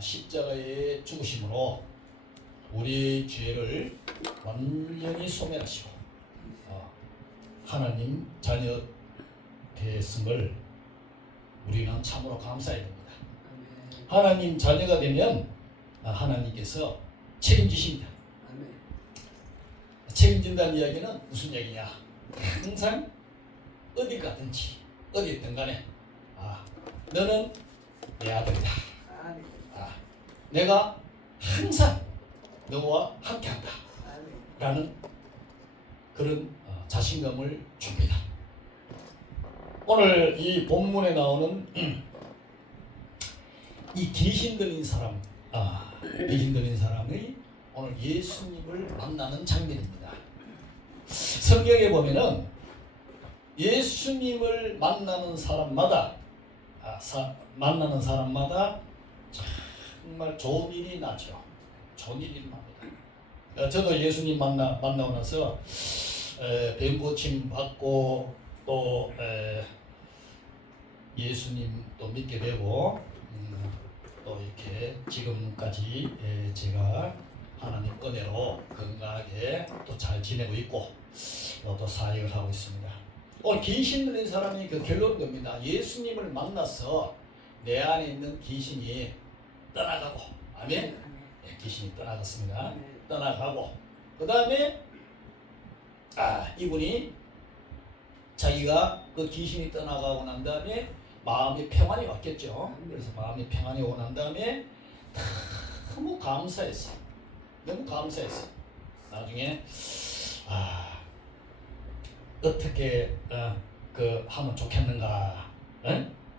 십자가의 죽으심으로 우리 죄를 완전히 소멸하시고 하나님 자녀 됐음을 우리는 참으로 감사해야 됩니다. 하나님 자녀가 되면 하나님께서 책임지십니다. 책임진다는 이야기는 무슨 얘기냐? 항상 어디 가든지 어디 있든 간에 너는 내 아들이다. 내가 항상 너와 함께한다 라는 그런 자신감을 줍니다. 오늘 이 본문에 나오는 이 귀신 들린 사람, 귀신 들린 사람이 오늘 예수님을 만나는 장면입니다. 성경에 보면은 예수님을 만나는 사람마다 정말 좋은 일이 나죠. 좋은 일이 납니다. 저도 예수님 만나고 나서 병 고침 받고 또 예수님 또 믿게 되고 또 이렇게 지금까지 제가 하나님 은혜로 건강하게 또 잘 지내고 있고 또 사역을 하고 있습니다. 오늘 귀신 들린 사람이 그 결론인 겁니다. 예수님을 만나서 내 안에 있는 귀신이 떠나가고, 아멘? 네, 귀신이 떠나갔습니다. 떠나가고, 그 다음에 이분이 자기가 그 귀신이 떠나가고 난 다음에 마음의 평안이 왔겠죠. 그래서 마음의 평안이 오고 난 다음에 너무 감사했어. 너무 감사했어. 나중에 어떻게 하면 좋겠는가,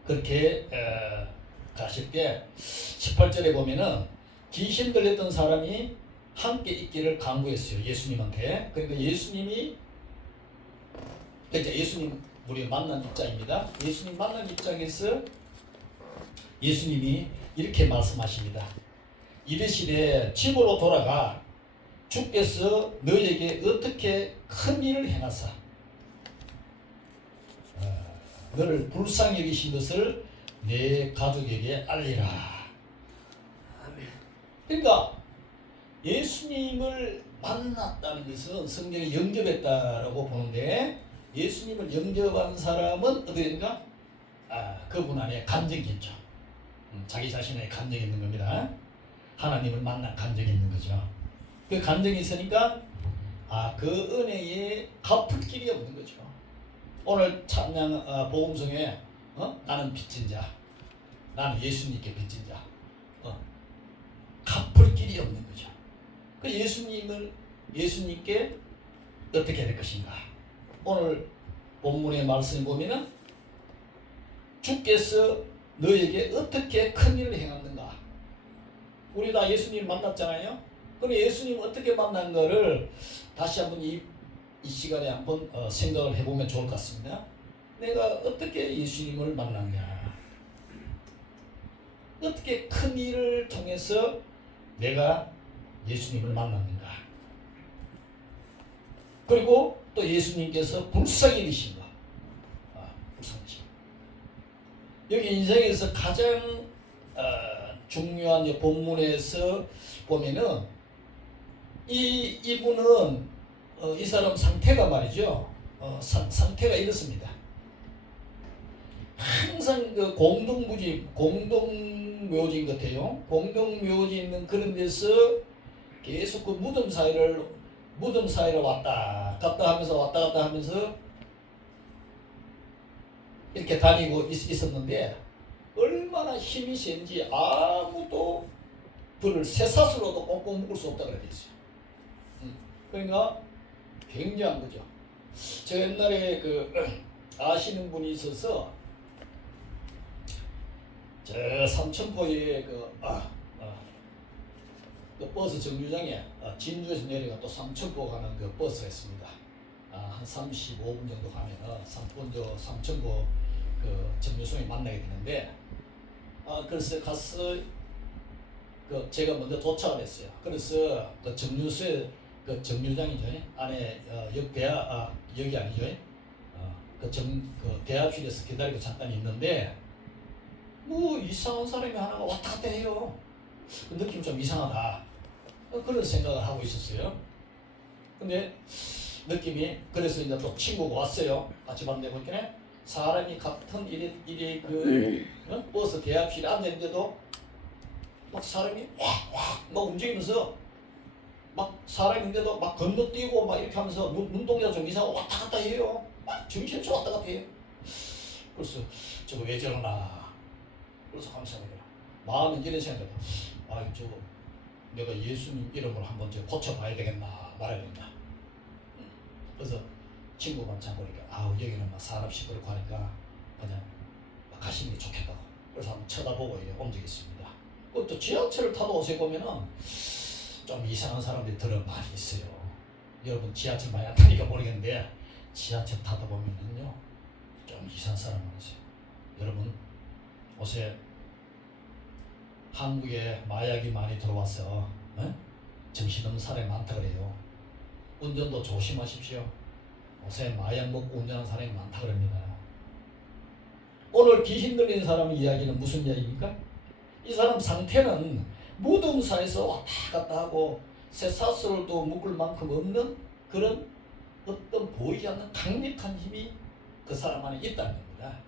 그렇게 가실 때 18절에 보면은 귀신 들렸던 사람이 함께 있기를 간구했어요. 예수님한테. 그러니까 예수님이 이제 예수님 우리 만난 입장입니다. 예수님 만난 입장에서 예수님이 이렇게 말씀하십니다. 이르시되 집으로 돌아가 주께서 너에게 어떻게 큰 일을 행하사 너를 불쌍히 여기신 것을 내 가족에게 알리라. 그러니까 예수님을 만났다는 것은 성경에 영접했다라고 보는데 예수님을 영접한 사람은 어떻게 됩니까? 그분 안에 감정이 있죠. 자기 자신의 감정이 있는 겁니다. 하나님을 만난 감정이 있는 거죠. 그 감정이 있으니까 그 은혜에 갚을 길이 없는 거죠. 오늘 찬양 복음성에 나는 빚진 자, 나는 예수님께 빚진 자, 갚을 길이 없는 거죠. 그 예수님께 어떻게 될 것인가? 오늘 본문의 말씀을 보면은 주께서 너에게 어떻게 큰 일을 행하는가? 우리 다 예수님 만났잖아요. 그럼 예수님 어떻게 만난 거를 다시 한번 이 시간에 한번 생각을 해보면 좋을 것 같습니다. 내가 어떻게 예수님을 만났냐? 어떻게 큰 일을 통해서 내가 예수님을 만났는가? 그리고 또 예수님께서 불쌍히 여기신 것. 불쌍히 여기신 것. 여기 인생에서 가장 중요한 본문에서 보면은 이분은 이 사람 상태가 말이죠. 상태가 이렇습니다. 항상 그 공동묘지인 것 같아요. 공동묘지 있는 그런 데서 계속 그 무덤 사이를 왔다 갔다 하면서 이렇게 다니고 있었는데 얼마나 힘이 센지 아무도 그를 쇠사슬로도 꽁꽁 묶을 수 없다 그래 있어요. 그러니까 굉장한 거죠. 제가 옛날에 아시는 분이 있어서 저 삼천포에 그 버스 정류장에 진주에서 내려가 또 삼천포 가는 그 버스가 있습니다. 한 35분 정도 가면은 삼천포 그 정류소에 만나게 되는데 그래서 가서 제가 먼저 도착을 했어요. 그래서 그 정류소에 그 정류장이죠. 안에 여기 아니죠. 그 대합실에서 기다리고 잠깐 있는데 뭐 이상한 사람이 하나가 왔다 갔다 해요. 그 느낌이 좀 이상하다. 그런 생각을 하고 있었어요. 근데 느낌이 그래서 이제 또 친구가 왔어요. 같이 밥 내보니까 사람이 같은 이래 그 버스 대합실에 앉았는데도 막 사람이 확막 움직이면서 막 사람인데도 막 건너뛰고 막 이렇게 하면서 눈동자 좀 이상하고 왔다 갔다 해요. 막 정신이 좀 왔다 갔다 해요. 그래서 저거 왜 저러나. 그래서 감사합니다. 마음은 이런 생각이 저 내가 예수님 이름으로 한번 고쳐봐야 되겠나 말아야 된다. 그래서 친구 만찬 보니까 여기는 막 사람 시끄럽고 하니까 그냥 막 가시는 게 좋겠다고. 그래서 한번 쳐다보고 이제 움직였습니다. 또 지하철을 타도 옷에 보면은 좀 이상한 사람들이 들어 많이 있어요. 여러분 지하철 많이 안 타니까 모르겠는데 지하철 타다 보면은요 좀 이상한 사람 많으세요. 여러분 옷에 한국에 마약이 많이 들어와서 정신없는 사람이 많다 그래요. 운전도 조심하십시오. 요새 마약 먹고 운전하는 사람이 많다 그럽니다. 오늘 귀신 들린 사람의 이야기는 무슨 이야기입니까? 이 사람 상태는 무덤사에서 왔다 갔다 하고 쇠사슬도 묶을 만큼 없는 그런 어떤 보이지 않는 강력한 힘이 그 사람 안에 있다는 겁니다.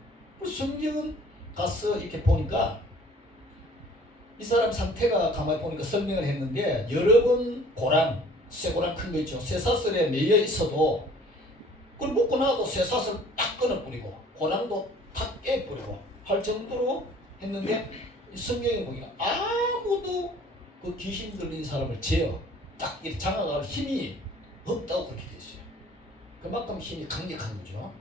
성경은 가서 이렇게 보니까 이 사람 상태가 가만히 보니까 설명을 했는데 여러 번 고랑, 쇠고랑 큰 거 있죠. 쇠사슬에 매여 있어도 그걸 묶고 나도 쇠사슬 딱 끊어버리고 고랑도 탁 깨버리고 할 정도로 했는데 성경에 보니까 아무도 그 귀신 들린 사람을 제어 딱 이렇게 장악할 힘이 없다고 그렇게 되어 있어요. 그만큼 힘이 강력한 거죠.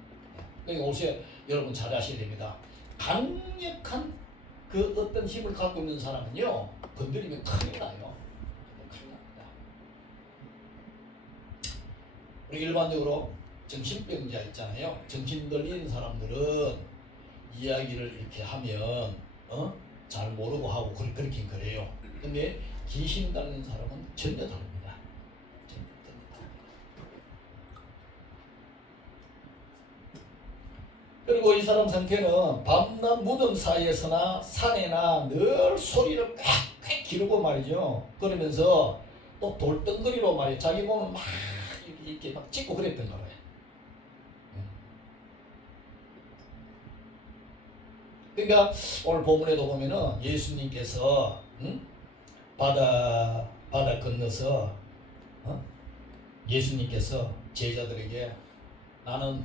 그러니까 옷에 여러분 잘 아셔야 됩니다. 강력한 그 어떤 힘을 갖고 있는 사람은요 건드리면 큰일 나요. 큰일 납니다. 우리 일반적으로 정신병자 있잖아요. 정신 들린 사람들은 이야기를 이렇게 하면 잘 모르고 하고 그렇긴 그래요. 근데 귀신 달린 사람은 전혀 다릅니다. 전혀 다릅니다. 그리고 이 사람 상태는 밤낮 무덤 사이에서나 산에나 늘 소리를 꽥꽥 기르고 말이죠. 그러면서 또 돌덩거리로 말이에요. 자기 몸을 막 이렇게 막 찍고 그랬던 거예요. 그러니까 오늘 본문에도 보면은 예수님께서 바다 건너서 예수님께서 제자들에게 나는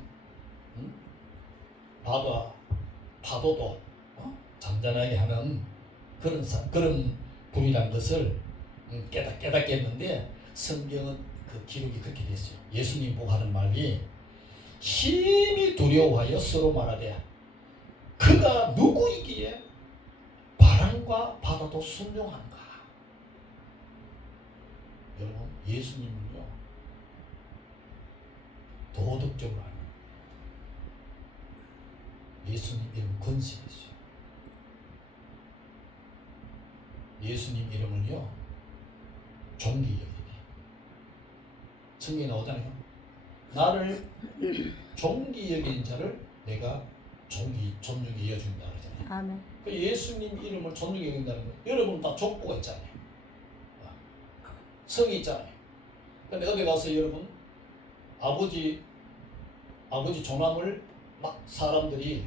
파도도 잔잔하게 하는 그런 분이란 것을 깨닫게 했는데 성경은 그 기록이 그렇게 됐어요. 예수님 보고 하는 말이 심히 두려워하여 서로 말하되 그가 누구이기에 바람과 바다도 순종하는가. 여러분 예수님은요 도덕적으로 하는 예수님 이름 권세가 있어요. 예수님 이름을요 존귀 여기기. 성경에 나오잖아요. 나를 존귀 여기는 자를 내가 존중히 여준다 그러잖아요. 아멘. 그 예수님 이름을 존중히 여긴다는 거예요. 여러분 다 족보가 있잖아요. 성이 있잖아요. 근데 어디 가서 여러분 아버지 조남을 막 사람들이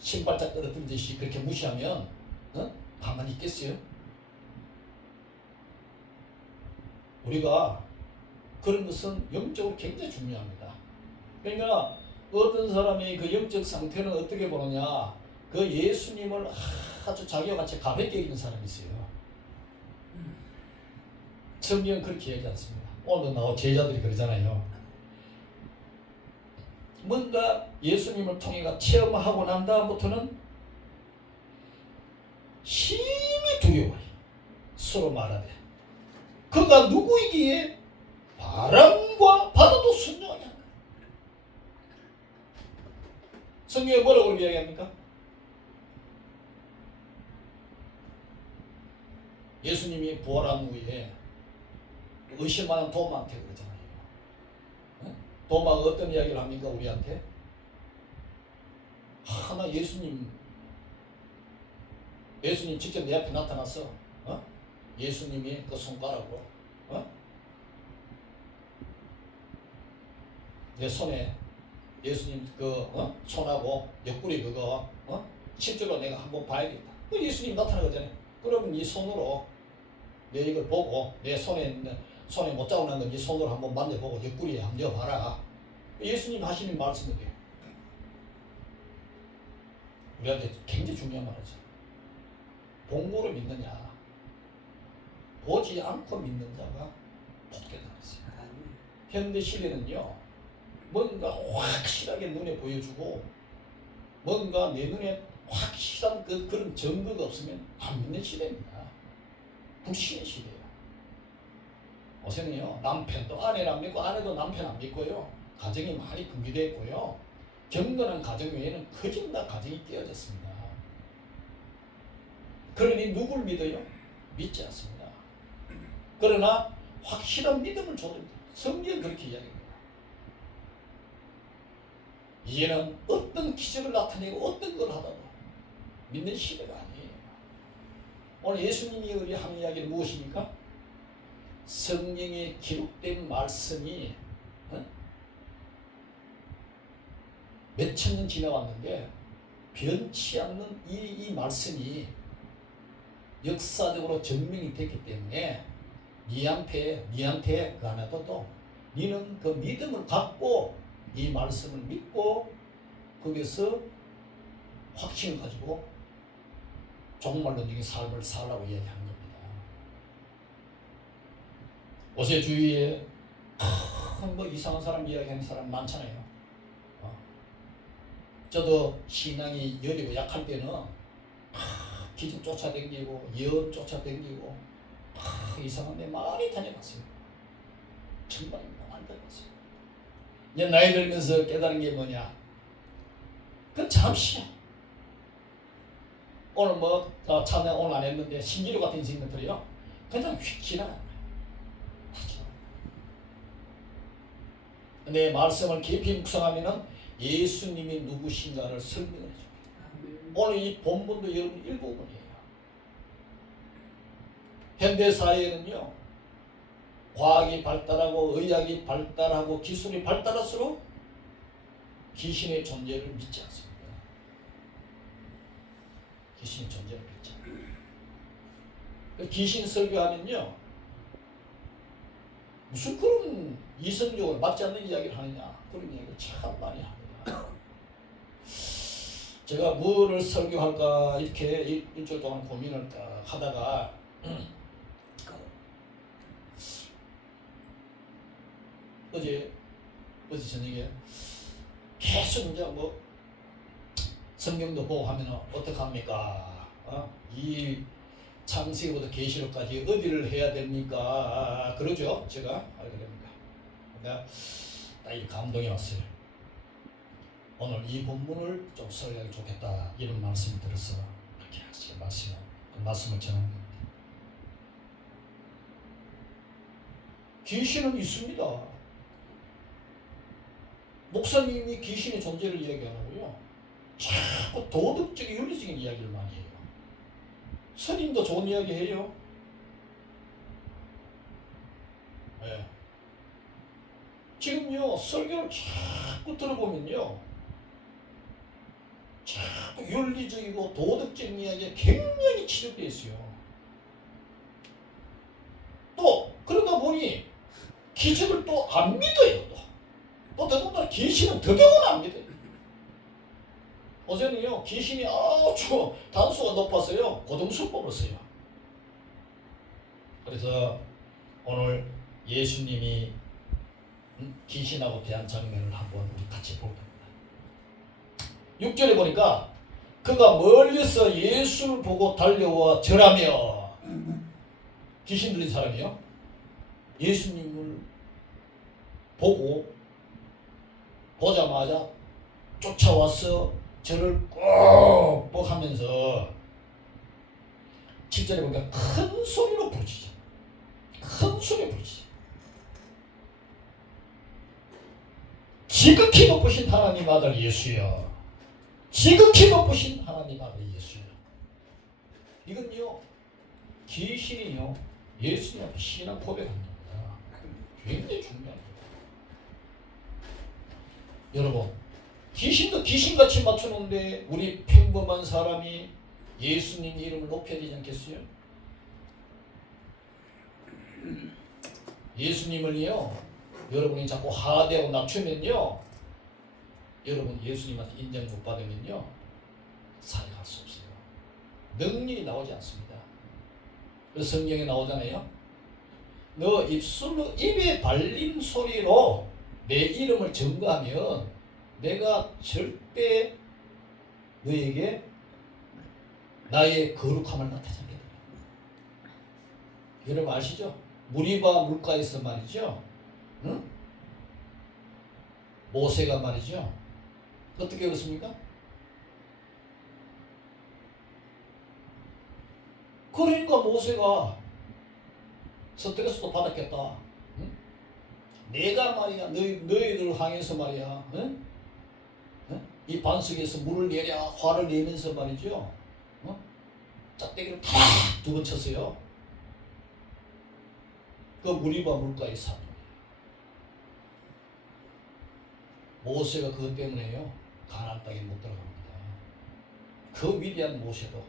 신발짝 떨어뜨리듯이 그렇게 무시하면 가만히 있겠어요? 우리가 그런 것은 영적으로 굉장히 중요합니다. 그러니까 어떤 사람이 그 영적 상태는 어떻게 보느냐, 그 예수님을 아주 자기와 같이 가볍게 여기는 사람이 있어요. 성경은 그렇게 얘기하지 않습니다. 오늘 나와 제자들이 그러잖아요. 뭔가 예수님을 통해 체험하고 난 다음부터는 심히 두려워해. 서로 말하되 그가 누구이기에 바람과 바다도 순종하게 한다. 성경에 뭐라고 이야기합니까? 예수님이 부활한 후에 의심하는 도마한테 그러잖아요. 도마가 어떤 이야기를 합니까? 우리한테 나 예수님 예수님 직접 내 앞에 나타났어. 예수님이 그 손가락으로 내 손에 예수님 그 손하고 옆구리 그거 실제로 내가 한번 봐야겠다. 그 예수님 나타나거든요. 그러면 이 손으로 내 이걸 보고 내 손에 못 잡고 난 건 이 손으로 한번 만져보고 옆구리에 한번 봐라. 예수님 하시는 말씀이에요. 우리한테 굉장히 중요한 말이지. 본고로 믿느냐, 보지 않고 믿는 자가 복되다 그랬어요. 현대 시대는요, 뭔가 확실하게 눈에 보여주고 뭔가 내 눈에 확실한 그런 증거가 없으면 안 믿는 시대입니다. 불신의 시대예요. 요새는요, 남편도 아내를 안 믿고 아내도 남편 안 믿고요, 가정이 많이 붕괴되어 있고요, 경건한 가정 외에는 거진 다 가정이 깨어졌습니다. 그러니 누굴 믿어요? 믿지 않습니다. 그러나 확실한 믿음을 줘야 됩니다. 성경은 그렇게 이야기합니다. 이제는 어떤 기적을 나타내고 어떤 걸 하다도 믿는 시대가 아니에요. 오늘 예수님이 우리 하는 이야기는 무엇입니까? 성경에 기록된 말씀이 몇천 년 지나왔는데 변치 않는 이 말씀이 역사적으로 증명이 됐기 때문에 니한테 가나도 니는 그 믿음을 갖고 이 말씀을 믿고 거기서 확신을 가지고 정말로 네 삶을 살라고 이야기하는 겁니다. 요새 주위에 뭐 이상한 사람 이야기하는 사람 많잖아요. 저도 신앙이 여리고 약할 때는 기적 쫓아다니고 연 쫓아다니고 이상한 데 많이 다녀봤어요. 정말 많이 다녀봤어요. 이제 나이 들면서 깨달은 게 뭐냐? 그건 잠시야. 오늘 뭐 찬양 오늘 안 했는데 신기루 같은 인생들이요, 그냥 휙 지나가는 거예요. 내 말씀을 깊이 묵상하면은 예수님이 누구신가를 설명해 줍니다. 오늘 이 본문도 여러분 일부분이에요. 현대 사회에는요, 과학이 발달하고 의학이 발달하고 기술이 발달할수록 귀신의 존재를 믿지 않습니다. 귀신의 존재를 믿지 않습니다. 귀신 설교하면요, 무슨 그런 이성적으로 맞지 않는 이야기를 하느냐, 그런 이야기를 참 많이 합니다. 제가 뭐를 설교할까 이렇게 일주일 동안 고민을 딱 하다가 어제 저녁에 계속 이제 뭐 성경도 보고 하면 어떡합니까? 이 창세기부터 계시록까지 어디를 해야 됩니까? 그러죠. 제가 알게 됩니다. 내가 딱 이 감동이 왔어요. 오늘 이 본문을 좀 설명하기 좋겠다 이런 말씀을 들어서 이렇게 말씀을 전하는 겁니다. 귀신은 있습니다. 목사님이 귀신의 존재를 이야기 안 하고요, 자꾸 도덕적인 윤리적인 이야기를 많이 해요. 스님도 좋은 이야기 해요. 네. 지금요, 설교를 자꾸 들어보면요, 자꾸 윤리적이고 도덕적인 이야기가 굉장히 치중되어 있어요. 또 그러다 보니 기적을 또 안 믿어요. 또 더군다나 귀신은 더더욱 안 믿어요. 어제는요, 귀신이 아주 단수가 높아서요, 고등수법을 써요. 그래서 오늘 예수님이 귀신하고 대한 장면을 한번 우리 같이 볼 겁니다. 6절에 보니까 그가 멀리서 예수를 보고 달려와 절하며, 귀신 들린 사람이요, 예수님을 보자마자 쫓아와서 저를 꼭 하면서 7절에 보니까 큰 소리로 부르짖어. 큰 소리로 부르짖어. 지극히 높으신 하나님 아들 예수여, 지극히 높으신 하나님 아들 예수여. 귀신이요 예수님 앞에 신앙 고백합니다. 굉장히 중요합니다. 여러분, 귀신도 귀신같이 맞추는데 우리 평범한 사람이 예수님 이름을 높여야 되지 않겠어요? 예수님을요 여러분이 자꾸 하대하고 낮추면요, 여러분 예수님한테 인정 못 받으면요 살아갈 수 없어요. 능력이 나오지 않습니다. 그래서 성경에 나오잖아요. 너 입술로 입에 발림 소리로 내 이름을 증거하면 내가 절대 너에게 나의 거룩함을 나타내게 됩니다. 여러분 아시죠? 무리바 물가에서 말이죠. 응? 모세가 말이죠. 어떻게 그렇습니까? 그러니까 모세가 스트레스도 받았겠다. 응? 내가 말이야 너희들 향해서 말이야 응? 응? 이 반석에서 물을 내랴 화를 내면서 말이죠. 짝대기를 탁 두 번 쳤어요. 그 무리바 물가의 산. 모세가 그것 때문에요 가나안 땅에 못 들어갑니다. 그 위대한 모세도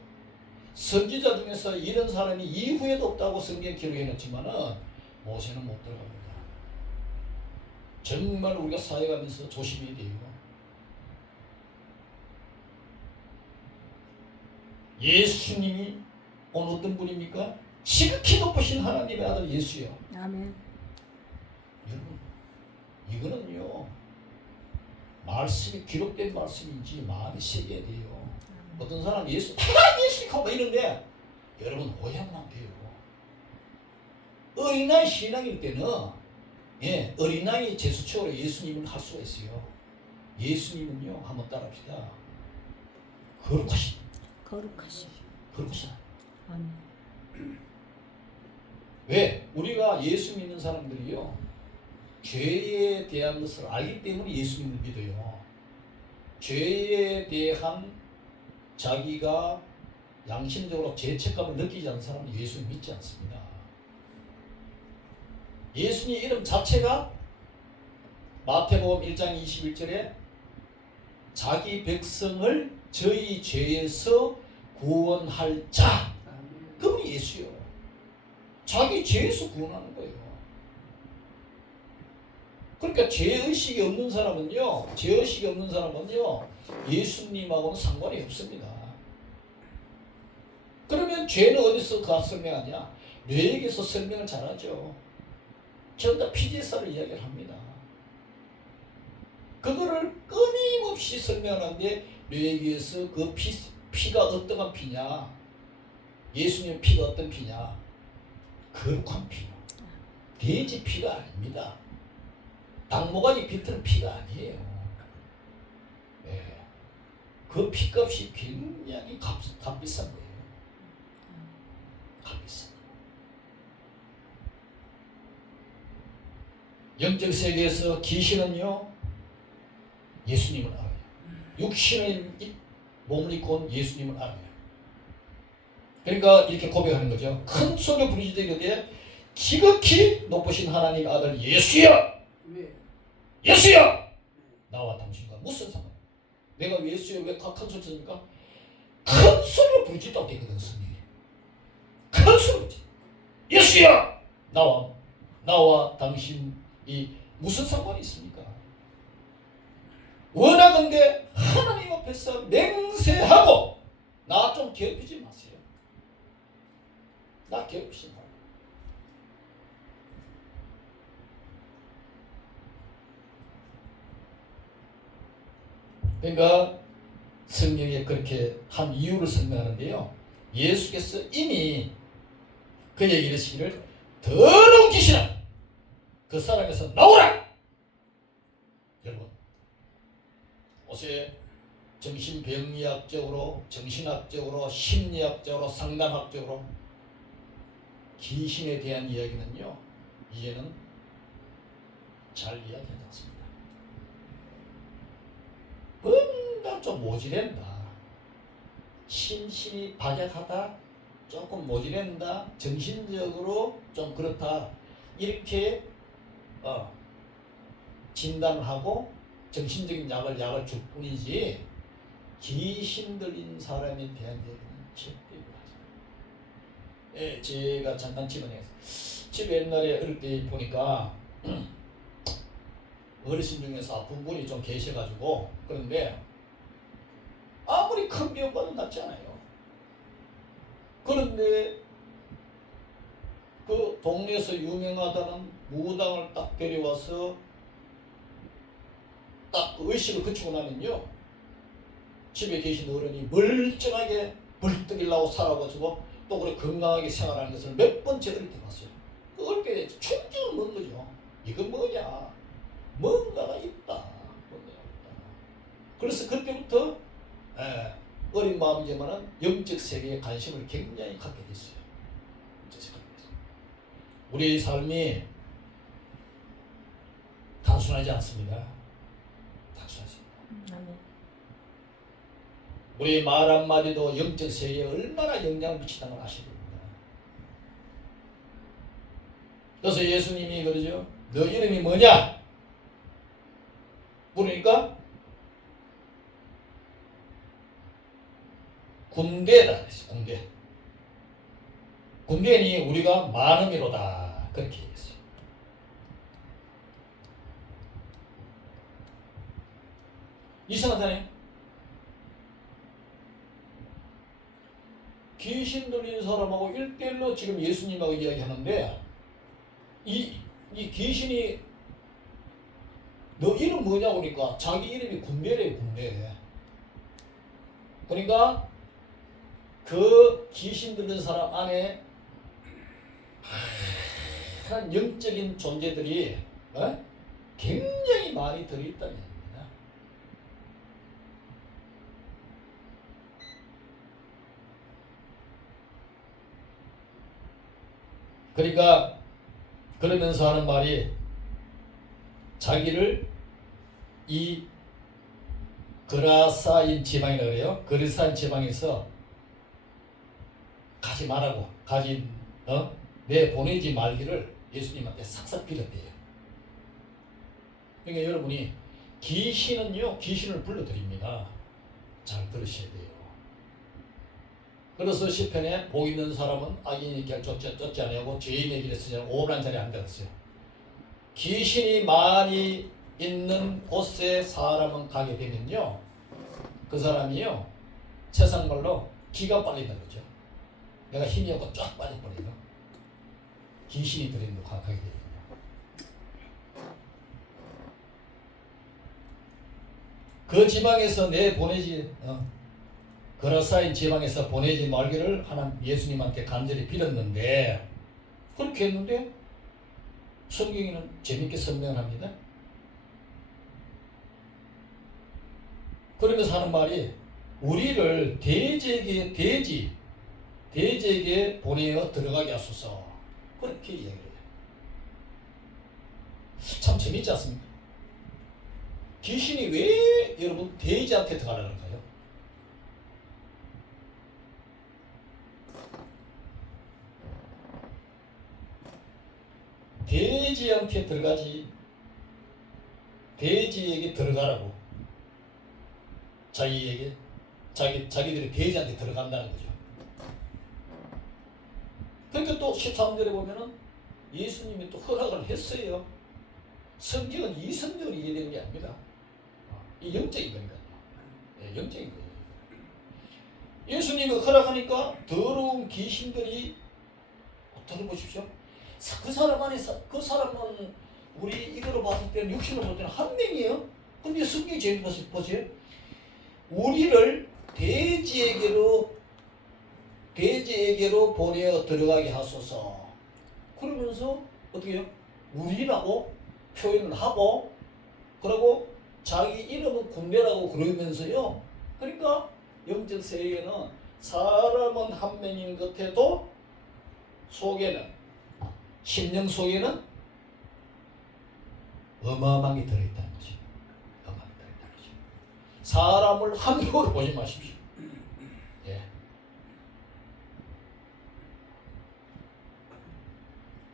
선지자 중에서 이런 사람이 이후에도 없다고 성경 기록해놨지만은 모세는 못 들어갑니다. 정말 우리가 살아가면서 조심해야 돼요. 예수님이 오늘 어떤 분입니까? 지극히 높으신 하나님의 아들 예수요. 아멘. 여러분, 이거는요 말씀이 기록된 말씀인지 마음이 새겨야 돼요. 어떤 사람 예수 예수니까 이런데 여러분 오해하면 안 돼요. 어린아이 신앙일 때는 어린아이 제수처로 예수님을 할 수가 있어요. 예수님은요 한번 따라합시다. 거룩하신. 거룩하신. 아멘. 왜? 우리가 예수 믿는 사람들이요 죄에 대한 것을 알기 때문에 예수님을 믿어요. 죄에 대한 자기가 양심적으로 죄책감을 느끼지 않는 사람은 예수를 믿지 않습니다. 예수님 이름 자체가 마태복음 1장 21절에 자기 백성을 저희 죄에서 구원할 자, 그분이 예수요. 자기 죄에서 구원하는 거예요. 그러니까 죄의식이 없는 사람은요, 예수님하고는 상관이 없습니다. 그러면 죄는 어디서 설명하냐? 뇌에게서 설명을 잘하죠. 전부 다 피제사를 이야기를 합니다. 그거를 끊임없이 설명하는데 뇌에게서 그 피가 어떠한 피냐? 예수님의 피가 어떤 피냐? 거룩한 피요. 돼지 피가 아닙니다. 닭모가지 비틀은 피가 아니에요. 네. 그 피값이 굉장히 값비싼 거예요. 값비싼. 영적 세계에서 귀신은요 예수님을 알아요. 육신의 몸을 입고 온 예수님을 알아요. 그러니까 이렇게 고백하는 거죠. 큰 소리로 부르짖어 이르되 지극히 높으신 하나님의 아들 예수여, 예수여, 나와 당신과 무슨 상관? 내가 예수여 왜 큰 소리 칩니까? 큰 소리로 부르짖다고 되거든 성경이. 큰 소리 예수여, 나와 당신이 무슨 상관이 있습니까? 원하건대 하나님 앞에서 맹세하고 나 좀 괴롭히지 마세요. 나 괴롭히지 마세요. 그러니까 성경에 그렇게 한 이유를 설명하는데요. 예수께서 이미 그에게 이르시기를 더러운 귀신아 그 사람에서 나오라. 여러분 요새 정신병리학적으로 정신학적으로 심리학적으로 상담학적으로 귀신에 대한 이야기는요 이제는 잘 이야기하지 않습니다. 뭔가 좀 모질한다, 심신이 박약하다, 조금 모질한다, 정신적으로 좀 그렇다, 이렇게 진단을 하고 정신적인 약을 줄 뿐이지 귀신 들린 사람에 대한 얘기는 절대 하지. 예, 제가 잠깐 집에 옛날에 어릴 때 보니까 어르신 중에서 아픈 분이 좀 계셔가지고, 그런데 아무리 큰 병과도 낫지 않아요. 그런데 그 동네에서 유명하다는 무당을 딱 데려와서 딱 의식을 그치고 나면요, 집에 계신 어른이 멀쩡하게 벌떡일라고 살아가지고 또 그래 건강하게 생활하는 것을 몇 번째 어릴 때 봤어요. 그 어릴 때 충격을 먹은 거죠. 이건 뭐냐? 뭔가가 있다. 뭔가가 있다. 그래서 그때부터 어린 마음이지만 영적 세계에 관심을 굉장히 갖게 됐어요. 우리의 삶이 단순하지 않습니다. 단순하지. 우리의 말 한마디도 영적 세계에 얼마나 영향을 미친다는 걸 아셔야 됩니다. 그래서 예수님이 그러죠. 너 이름이 뭐냐? 물으니까 군대다. 군대. 군대니 우리가 만음이로다. 그렇게 얘기했어요. 이상하다네. 귀신 들린 사람하고 1대1로 지금 예수님하고 이야기하는데, 이 귀신이 너 이름 뭐냐고 그러니까 자기 이름이 군대래요. 군대. 그러니까 그 귀신 들린 사람 안에 한 영적인 존재들이 굉장히 많이 들어있다는 얘기입니다. 그러니까 그러면서 하는 말이, 자기를 이 그라사인 지방이라고 해요. 그라사인 지방에서 가지 말라고, 내보내지 말기를 예수님한테 싹싹 빌었대요. 그러니까 여러분이 귀신은요, 귀신을 불러드립니다. 잘 들으셔야 돼요. 그래서 시편에 복 있는 사람은 악인이 쫓지 아니하고 죄인의 길에 서지 않고 오만한 자리에 안 들었어요. 귀신이 많이 있는 곳에 사람은 가게 되면요, 그 사람이요, 세상 말로 기가 빨린다는 거죠. 내가 힘이 없고 쫙 빠져버려요. 귀신이 들어있는 곳에 가게 되거든요. 그 지방에서 그라사인 지방에서 보내지 말기를 하나님 예수님한테 간절히 빌었는데, 그렇게 했는데 성경에는 재밌게 설명합니다. 그러면서 하는 말이, 우리를 대지에게 보내어 들어가게 하소서. 그렇게 이야기를 해요. 참 재밌지 않습니까? 귀신이 왜 여러분 돼지한테 들어가려고 할까요? 돼지한테 들어가지, 돼지에게 들어가라고, 자기들이 돼지한테 들어간다는 거죠. 그러니까 또 13절에 보면은 예수님이 또 허락을 했어요. 성경은 이성적으로 이해되는 게 아닙니다. 이 영적인 거니까요. 네, 영적인 거예요. 예수님이 허락하니까 더러운 귀신들이, 들어보십시오. 그 사람 안에서, 그 사람은 우리 이거로 봤을 때는 육신으로 볼 때는 한 명이에요. 근데 성경이 제일 보세요. 우리를 돼지에게로 보내어 들어가게 하소서. 그러면서 어떻게 해요? 우리라고 표현을 하고, 그리고 자기 이름은 군대라고 그러면서요. 그러니까 영적 세계는 사람은 한 명인 것 같아도 속에는, 심령 속에는 어마어마한 게 들어있다는 거죠. 어마어마한 게 들어있다는 거죠. 사람을 한 명으로 보지 마십시오. 예.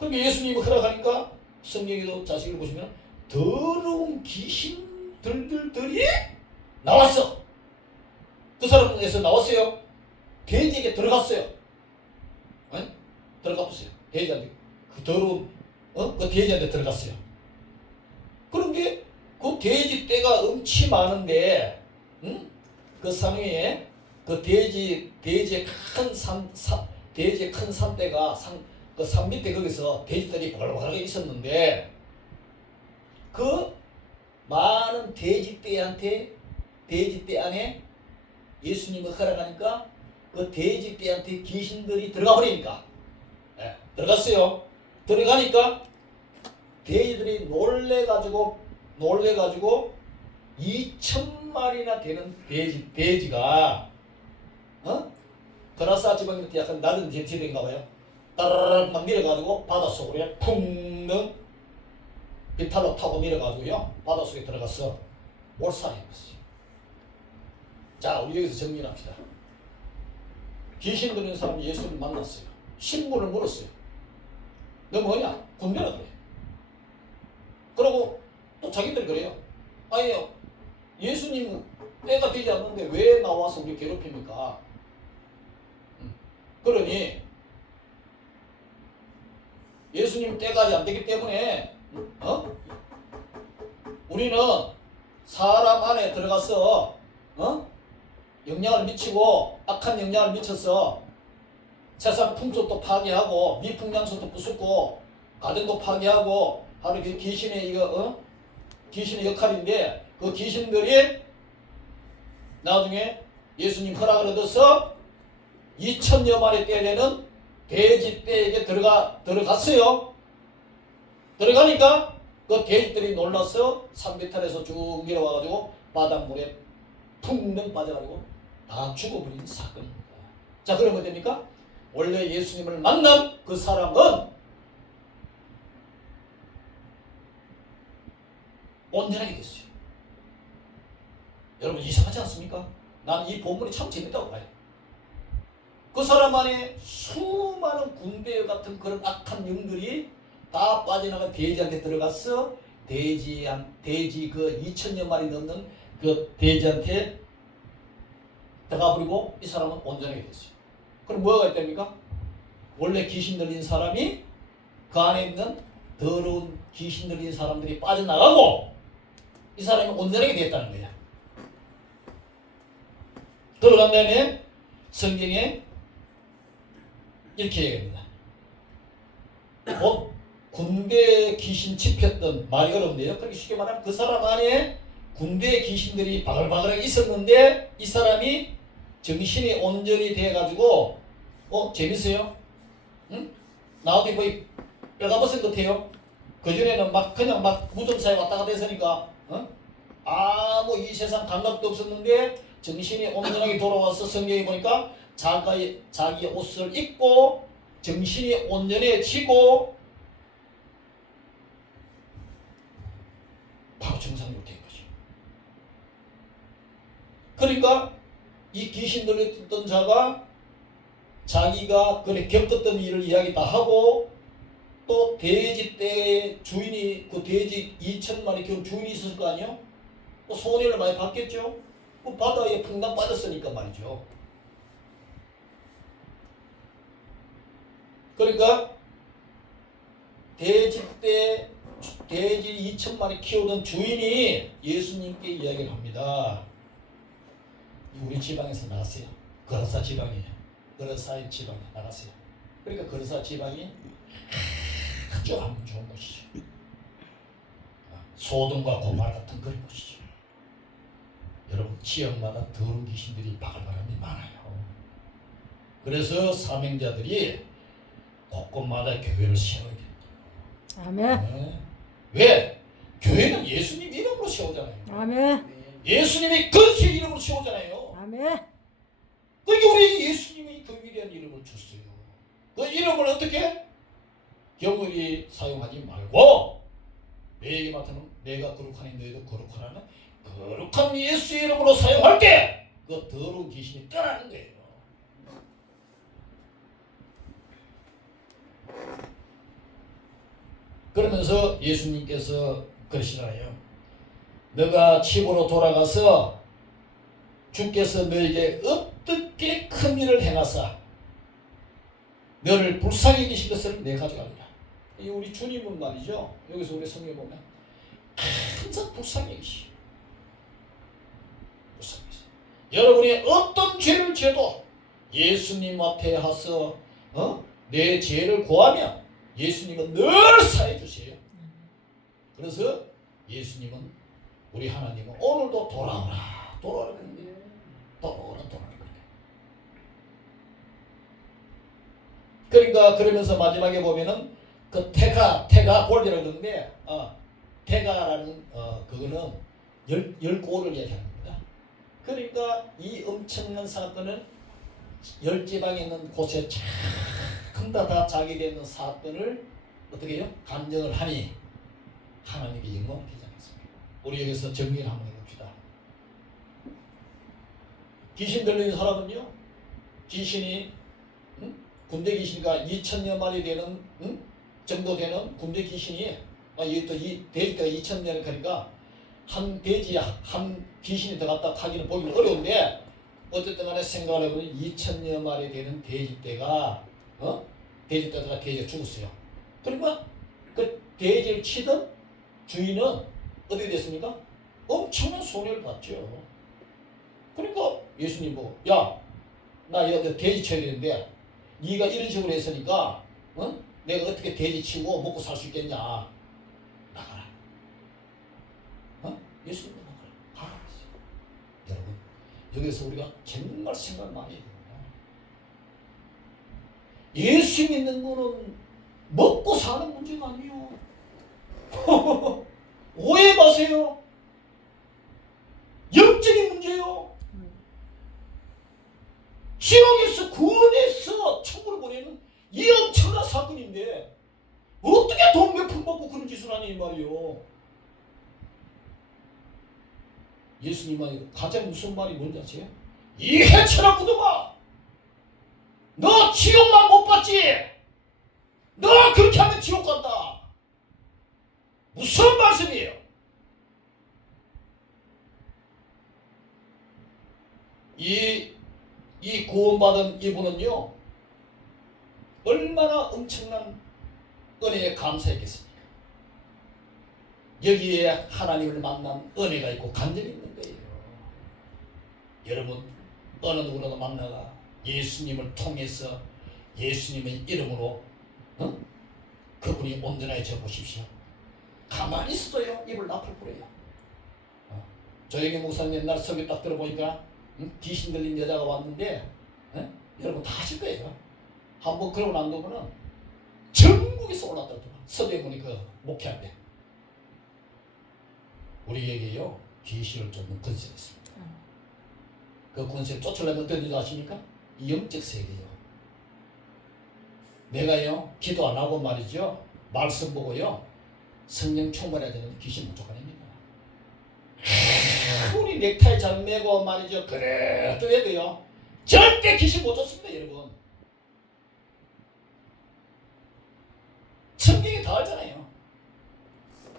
그럼 예수님이 허락하니까 성경에도 자세히 보시면 더러운 귀신들이 나왔어. 그 사람에서 나왔어요. 돼지에게 들어갔어요. 네? 들어갔어요. 돼지한테 그 더러운 그 돼지한테 들어갔어요. 그런데 그 돼지 떼가 엄청 많은데, 그 상위에 그 돼지의 큰 산떼가 그 산 밑에 거기서 돼지들이 바글바글 있었는데, 그 많은 돼지떼 안에 예수님이 허락하니까 그 돼지떼한테 귀신들이 들어가 버리니까, 들어갔어요. 들어가니까 돼지들이 놀래가지고 2,000마리나 되는 돼지가 그라사 지방이 약간 낮은 지대인가 봐요. 따라락 막 내려가지고 바닷속으로 풍덩 비탈로 타고 내려가지고요, 바닷속에 들어가서 몰살해버렸어요. 자, 우리 여기서 정리합시다. 귀신 들린 사람이 예수를 만났어요. 신분을 물었어요. 너 뭐냐? 군대라 그래. 그러고 또 자기들 그래요. 아니요, 예수님 때가 되지 않는데 왜 나와서 우리 괴롭힙니까? 그러니 예수님 때가 안 되기 때문에 우리는 사람 안에 들어가서 영향을 미치고 악한 영향을 미쳐서 세상 풍속도 파괴하고 미풍양속도 부수고 가정도 파괴하고 하루 그 귀신의 귀신의 역할인데, 그 귀신들이 나중에 예수님 허락을 얻어서 2,000여 마리 떼 되는 돼지 떼에게 들어갔어요. 들어가니까 그 돼지들이 놀라서 산비탈에서 쭉 내려와가지고 바닷물에 풍덩 빠져가지고 다 죽어버린 사건입니다. 자, 그러면 뭐 됩니까? 원래 예수님을 만난 그 사람은 온전하게 됐어요. 여러분 이상하지 않습니까? 난 이 본문이 참 재밌다고 봐요. 그 사람 안에 수많은 군대 같은 그런 악한 영들이 다 빠져나가 돼지한테 들어갔어. 돼지 그 2,000여 마리 넘는 그 돼지한테 들어가버리고 이 사람은 온전하게 됐어요. 그럼 뭐가 있답니까? 원래 귀신 들린 사람이 그 안에 있는 더러운 귀신 들린 사람들이 빠져나가고 이 사람이 온전하게 됐다는 거야. 들어간 다음에 성경에 이렇게 얘기합니다. 군대 귀신 집혔던, 말이 어려운데요. 그렇게 쉽게 말하면 그 사람 안에 군대 귀신들이 바글바글하게 있었는데 이 사람이 정신이 온전히 돼가지고 재밌어요? 응? 나도 거의 뼈가벗은 듯해요. 그전에는 그냥 무덤사에 왔다 갔다 했으니까 아무 이 세상 감각도 없었는데 정신이 온전하게 돌아와서 성경에 보니까 자기 옷을 입고 정신이 온전해지고 바로 정상으로 된 거죠. 그러니까 이 귀신 들렸던 자가 자기가 그래 겪었던 일을 이야기 다 하고, 또 돼지 떼 주인이 그 돼지 2,000마리 키운 주인이 있었을 거 아니에요? 또 손해를 많이 받겠죠? 그 바다에 풍당 빠졌으니까 말이죠. 그러니까 돼지 2,000마리 키우던 주인이 예수님께 이야기를 합니다. 우리 지방에서 나갔어요. 거르사 지방이에요. 거르사의 지방에 나갔어요. 그러니까 거르사 지방이 아주 안 좋은 곳이죠. 소돔과 고모라 같은 그런 곳이죠. 여러분 지역마다 더러운 귀신들이 바글바글이 많아요. 그래서 사명자들이 곳곳마다 교회를 세워야 됩니다. 아멘. 왜? 교회는 예수님 이름으로 세우잖아요. 아멘. 예수님이 그리스도의 이름으로 세우잖아요. 아멘. 그러니까 우리 예수님이 그 위대한 이름을 줬어요. 그 이름을 어떻게? 경홀히 사용하지 말고 내게 맡으면 내가 거룩하니 너희도 거룩하라는 거룩한 예수의 이름으로 사용할 때 그 더러운 귀신이 떠나는 거예요. 그러면서 예수님께서 그러시잖아요. 너가 집으로 돌아가서 주께서 너에게 어떻게 큰 일을 행하사 너를 불쌍히 여기신 것을 내가 가져가리라. 이 우리 주님은 말이죠. 여기서 우리 성경에 보면 항상 불쌍히 여기시. 불쌍히 여기시. 여러분이 어떤 죄를 지어도 예수님 앞에 와서 내 죄를 고하면 예수님은 늘 사해 주세요. 그래서 예수님은 우리 하나님은 오늘도 돌아오라 그러는데 돌아오라. 그러니까 그러면서 마지막에 보면은 그 태가 골이라고 그러는데 태가라는 그거는 열 골을 얘기하는 겁니다. 그러니까 이 엄청난 사건은 열 지방에 있는 곳에 전부 다 자기되어 있는 사건을 어떻게 해요? 감정을 하니 하나님의 영광을 비지 않습니다. 우리 여기서 정리를 한번 해봅시다. 귀신 들린 사람은요, 귀신이 군대 귀신이가 2000여 마리 되는 정도 되는 군대 귀신이 이 돼지가 2000여 가니까 한 돼지 한 귀신이 들어갔다 하기는 보기는 어려운데 어쨌든 간에 생각을 해보면 2000여 마리 되는 돼지떼가 돼지떼가 죽었어요. 그러니까 그 돼지를 치던 주인은 어떻게 됐습니까? 엄청난 손해를 봤죠. 그러니까 예수님 보고 나 여기 돼지 쳐야 되는데 네가 이런 식으로 했으니까 내가 어떻게 돼지 치고 먹고 살 수 있겠냐. 나가라. 예수님 나가라. 가라. 여러분 여기서 우리가 정말 생각 많이 해야 됩니다. 예수 믿는 거는 먹고 사는 문제가 아니에요. 오해 마세요. 영적인 문제예요. 지옥에서 구원해서 천국을 보내는 이 엄청난 사건인데 어떻게 돈 몇 푼 받고 그런 짓을 하니 이 말이요. 예수님이 가장 무슨 말이 뭔지 아세요? 이 해천한 무덤아, 너 지옥만 못 봤지? 너 그렇게 하면 지옥 간다. 무슨 말씀이에요? 이 구원받은 이분은요, 얼마나 엄청난 은혜에 감사했겠습니까? 여기에 하나님을 만난 은혜가 있고 간절히 있는 거예요. 여러분, 어느 누구라도 만나가 예수님을 통해서 예수님의 이름으로 그분이 온전해져 보십시오. 가만히 있어도요, 입을 나풀 뿌려요. 조영희 목사님 옛날 설교 딱 들어보니까 귀신 들린 여자가 왔는데 여러분 다 아실 거예요. 한번 그러고 난 다음에는 전국에서 올랐다더라. 서대문이 그 목회한데 우리에게요 귀신을 쫓는 권세가 있습니다. 그 권세를 쫓으려면 어떤 일 아십니까? 이 영적 세계요. 내가요 기도 안 하고 말이죠, 말씀 보고요 성령 충만해야 되는 귀신 못 쫓아냅니다. 우리 넥타이 잘 매고 말이죠 그래 또 해도요 절대 귀신 못 쫓습니다. 여러분 성경이 다 알잖아요.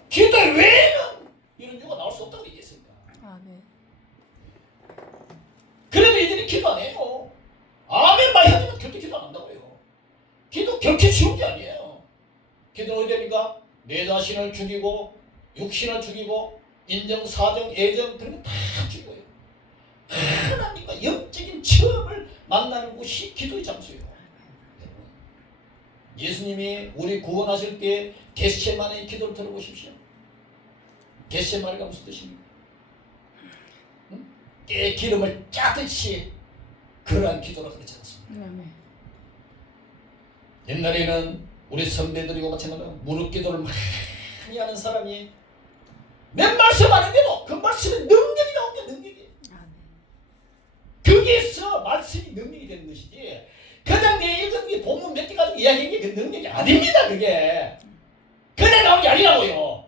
기도 외에는 이런 이유가 나올 수 없다고 얘기했으니까. 아멘. 그래도 이들이 기도 안 해요. 아멘 많이 하지만 절대 기도 안 한다고요. 기도 그렇게 쉬운 게 아니에요. 기도는 어디 됩니까? 내 자신을 죽이고 육신을 죽이고 인정, 사정, 애정 그런 거 다 죽이고요. 하나님과 영적인 체험을 만나는 곳이 기도의 장소예요. 예수님이 우리 구원하실 때 겟세마네의 기도를 들어보십시오. 겟세마네가 무슨 뜻입니까? 깨 기름을 짜듯이 그러한 기도라 그러지 않습니까? 옛날에는 우리 선배들이고 마찬가지로 무릎 기도를 많이 하는 사람이 몇 말씀 하는데도 그 말씀에 능력이 나온 게 능력이에요. 거기에서 말씀이 능력이 되는 것이지 그냥 내 읽은 게 본문 몇 개 가지고 이야기한 게 그 능력이 아닙니다. 그게 그냥 나온 게 아니라고요.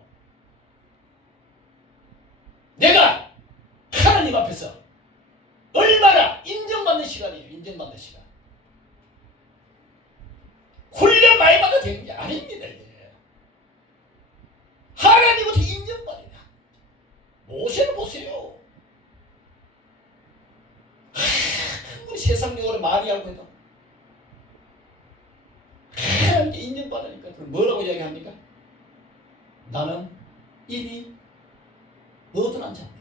내가 하나님 앞에서 얼마나 인정받는 시간이에요. 인정받는 시간. 훈련 많이 받아 되는 게 아닙니다. 이게. 하나님께 인정받으니까 그럼 뭐라고 이야기합니까? 나는 이미 얻어난 자입니다.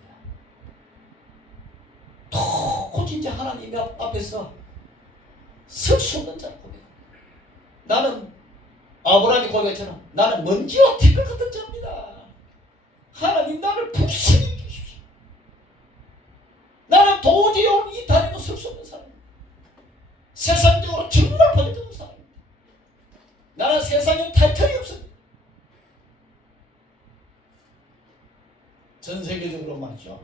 도무지 이제 하나님 앞에서 설 수 없는 자를 고백합니다. 나는 아브라함이 고백했잖아. 나는 먼지와 티끌 같은 자입니다. 하나님 나를 불쌍히 주십시오. 나는 도저히 이 다리로 설 수 없는 사람입니다. 세상적으로 정말 버림없는 사람입니다. 나는 세상에 탈탈이 없습니다. 전 세계적으로 말이죠.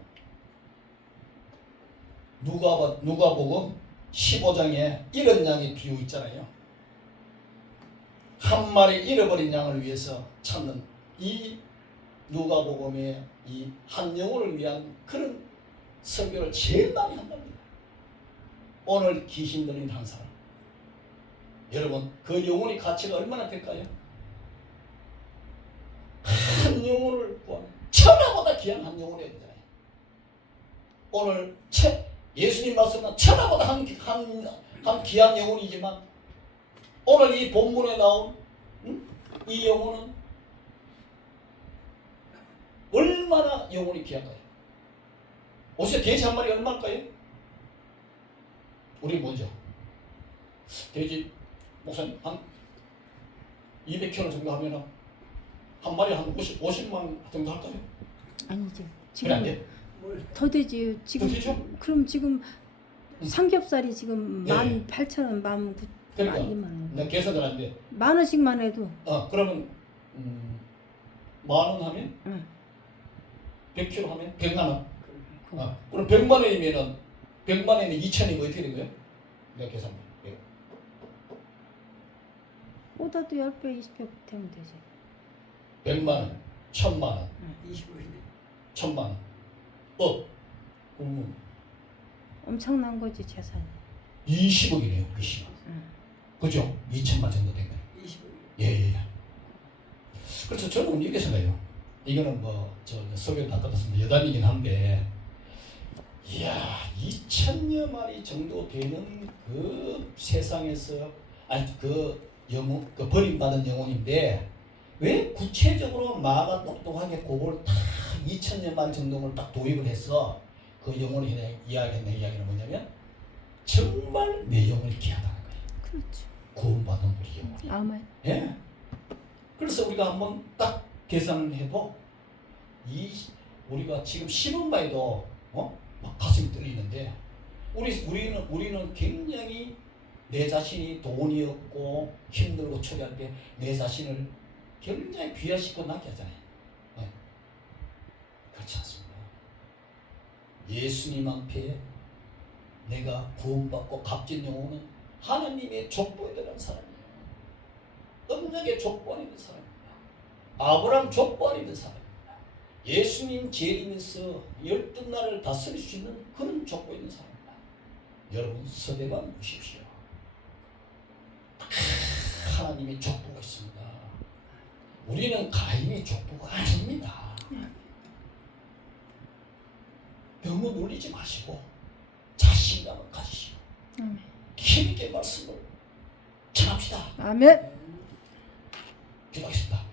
누가복음 15장에 이런 양의 비유 있잖아요. 한 마리 잃어버린 양을 위해서 찾는 이 누가복음의 이 한 영혼을 위한 그런 설교를 제일 많이 한답니다. 오늘 귀신 들린 한 사람. 여러분 그 영혼의 가치가 얼마나 될까요? 한 영혼을 구하는 천하보다 귀한 한 영혼이 있잖아요. 오늘 예수님 말씀은 천하보다 한 귀한 영혼이지만 오늘 이 본문에 나온 이 영혼은 얼마나 영혼이 귀한가요? 혹시 돼지 한 마리 얼마일까요? 우리 뭐죠? 돼지 목사님 한 200kg 정도 하면 한 마리 한 50만 정도 할까요? 아니죠. 그래 안 지금 돼? 더 되지. 지금 더 되죠? 그럼 지금 삼겹살이 지금 예. 18,000원, 19,000원, 그러니까 2만 내가 계산을 안 돼. 10,000원씩만 해도. 그러면 10,000원 하면 응. 100kg 하면 100만 원. 그럼 100만 원이면은 100만 원이면 2,000이면 어떻게 된 거예요? 내가 계산. 보다도 10배, 20배 되면 되지. 100만 원, 1,000만 원, 25일 1,000만 원. 그러면 엄청난 거지 재산이. 20억이네요. 20억. 응. 그죠? 2천만 정도 된 거예요. 25일 예. 그래서 저는 이렇게 생각해요. 이거는 소개를 다 끝났습니다. 여담이긴 한데, 이야, 2천여 마리 정도 되는 그 세상에서, 그 버림받은 영혼인데, 왜 구체적으로 마가 똑똑하게 그걸 다 2천여 마리 정도를 딱 도입을 해서 그 영혼을 이야기했는 이야기는 뭐냐면, 정말 내 영혼이 귀하다는 거예요. 그렇죠. 구원받은 우리 영혼. 아멘. 예. 그래서 우리가 한번 딱 계산을 해도 우리가 지금 10원만 해도 막 가슴이 떨리는데 우리는 굉장히 내 자신이 돈이 없고 힘들고 초래할 때 내 자신을 굉장히 비하시고 나게 하잖아요. 예. 그렇지 않습니다. 예수님 앞에 내가 구원받고 값진 영혼은 하나님의 족보에 들어간 사람이에요. 언약의 족보 안에 있는 사람입니다. 아브라함 족보 안에 있는 사람입니다. 예수님 재림에서 열두 나라를 다스릴 수 있는 그런 족보에 있는 사람입니다. 여러분 서대만 보십시오. 하나님의 족보가 있습니다. 우리는 가인의 족보가 아닙니다. 너무 놀리지 마시고 자신감을 가지시고 힘있게 말씀을 전합시다. 아멘. 기도하겠습니다.